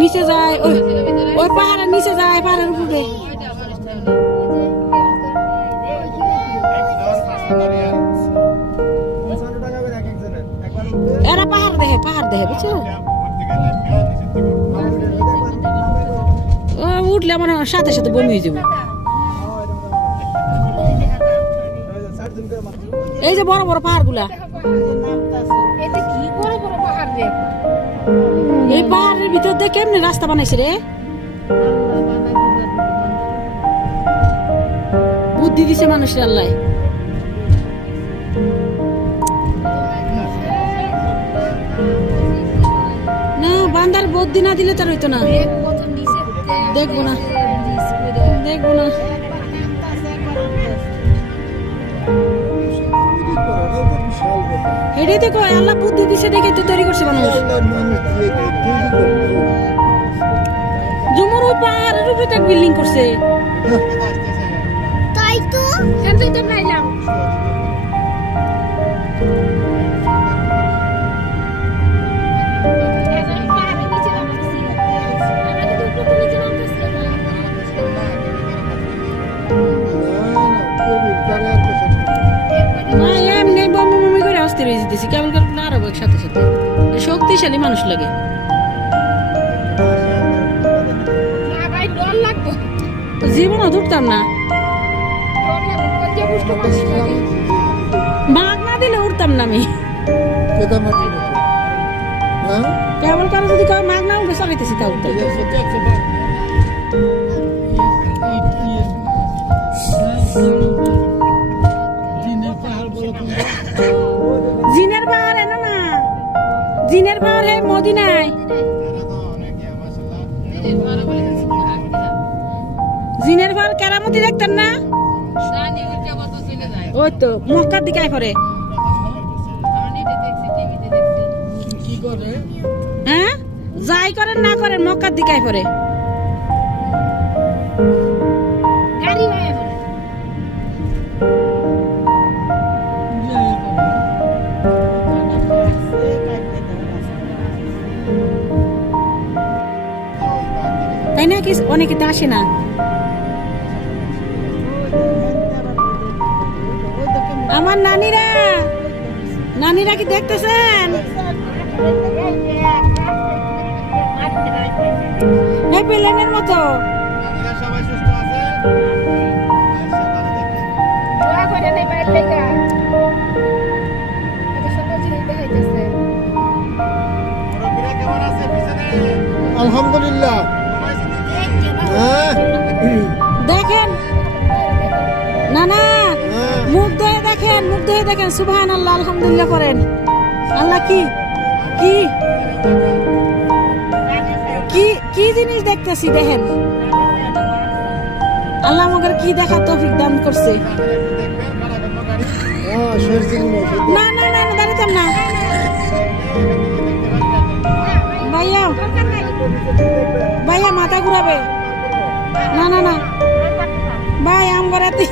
নিচে যায় ওই ওই পাহাড়ের নিচে যায় পাহাড়ের উপরে এরা পাহাড় দেখে বুঝছো উঠলে আমার সাথে সাথে বমি হয়ে যাবে এই যে বড় বড় পাহাড় গুলা এই পাহাড়ের ভিতর দিয়ে কেমনি রাস্তা বানাইছে রে বুদ্ধি দিছে মানুষের আল্লাহ না বান্দার বুদ্ধি না দিলে তার হইতো না দেখবো না এটাই তো কয় আল্লাহ বুদ্ধি দিছে দেখে তো তৈরি করছে মানুষ জুমুর ওই পাহাড়ের উপরে একটা বিল্ডিং করছে তাই তো সেটাই তো নাইলাম কেমন করে আরো সাথে সাথে শক্তিশালী মানুষ লাগে জীবনও ধরতাম না মাগ না দিলে উঠতাম না আমি কেবল কারো যদি মাগ না উঠে চালাইতেছি তা উঠতে জিনের পাহাড় এনো না জিনের পাহাড় হে মদিনায় জিনের পাহাড় কেরামতি দেখতেন না ওই তো মক্কার দিকে করে হ্যাঁ যাই করেন না করেন মক্কার দিকে করে তাই না কি অনেকে তো আসে না আমার নানিরা কি দেখতেছেন প্লেনের মতো আলহামদুলিল্লাহ দেখেন না মুখ ধুয়ে দেখেন সুবহানাল্লাহ আলহামদুলিল্লাহ করেন আল্লাহ কি কি কি কি জিনিস দেখতেছি দেখেন আল্লাহ আমাদের কি দেখা তৌফিক দান করছে না দাঁড়াতাম না ভাইয়া মাথা ঘুরাবে না ভাই আম করাতে